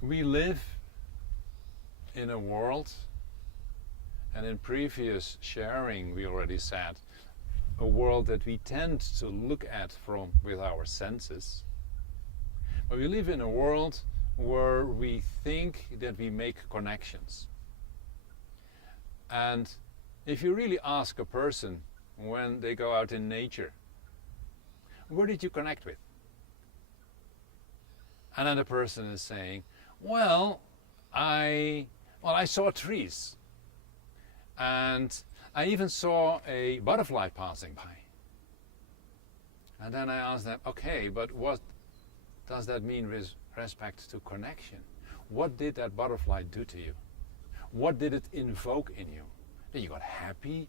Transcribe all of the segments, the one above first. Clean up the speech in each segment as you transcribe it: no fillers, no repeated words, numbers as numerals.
We live in a world, and in previous sharing we already said, a world that we tend to look at with our senses. But we live in a world where we think that we make connections. And if you really ask a person when they go out in nature, where did you connect with? And then the person is saying, well, I saw trees. And I even saw a butterfly passing by. And then I asked them, okay, but what does that mean with respect to connection? What did that butterfly do to you? What did it invoke in you? That you got happy?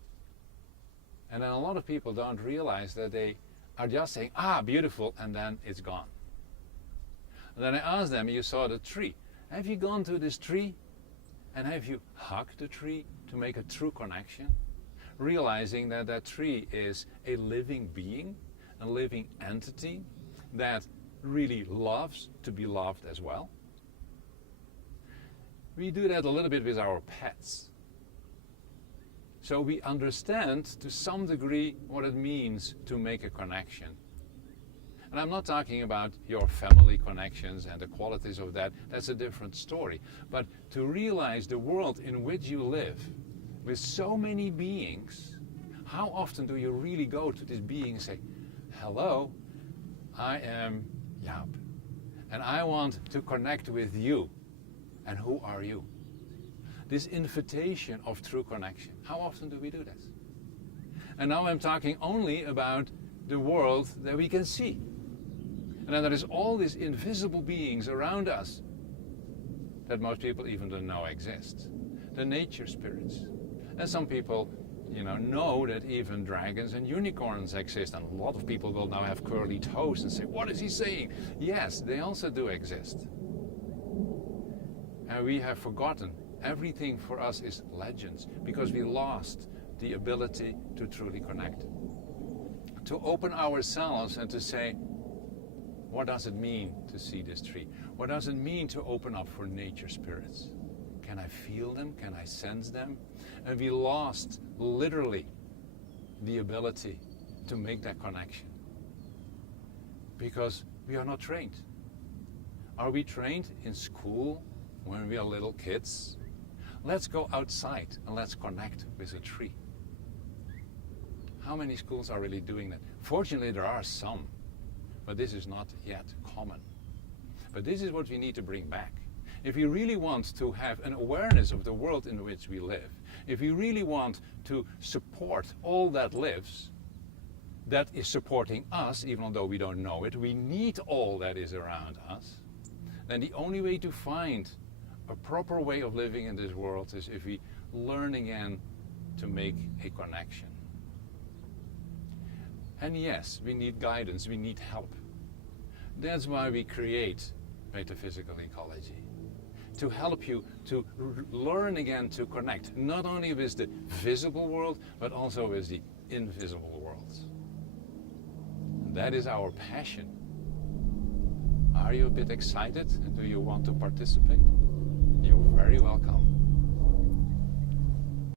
And then a lot of people don't realize that they are just saying, beautiful, and then it's gone. And then I asked them, you saw the tree. Have you gone to this tree? And have you hugged the tree to make a true connection? Realizing that that tree is a living being, a living entity that really loves to be loved as well. We do that a little bit with our pets. So we understand to some degree what it means to make a connection. And I'm not talking about your family connections and the qualities of that. That's a different story. But to realize the world in which you live with so many beings, how often do you really go to this being and say, hello, I am Jaap, and I want to connect with you. And who are you? This invitation of true connection. How often do we do this? And now I'm talking only about the world that we can see. And then there is all these invisible beings around us that most people even don't know exist. The nature spirits. And some people, know that even dragons and unicorns exist. And a lot of people will now have curly toes and say, what is he saying? Yes, they also do exist. And we have forgotten. Everything for us is legends because we lost the ability to truly connect. To open ourselves and to say, what does it mean to see this tree? What does it mean to open up for nature spirits? Can I feel them? Can I sense them? And we lost literally the ability to make that connection because we are not trained. Are we trained in school when we are little kids? Let's go outside and let's connect with a tree. How many schools are really doing that? Fortunately, there are some. But this is not yet common. But this is what we need to bring back. If we really want to have an awareness of the world in which we live, if we really want to support all that lives, that is supporting us, even though we don't know it, we need all that is around us, then the only way to find a proper way of living in this world is if we learn again to make a connection. And yes, we need guidance, we need help. That's why we create Metaphysical Ecology. To help you to learn again to connect, not only with the visible world, but also with the invisible worlds. That is our passion. Are you a bit excited? Do you want to participate? You're very welcome.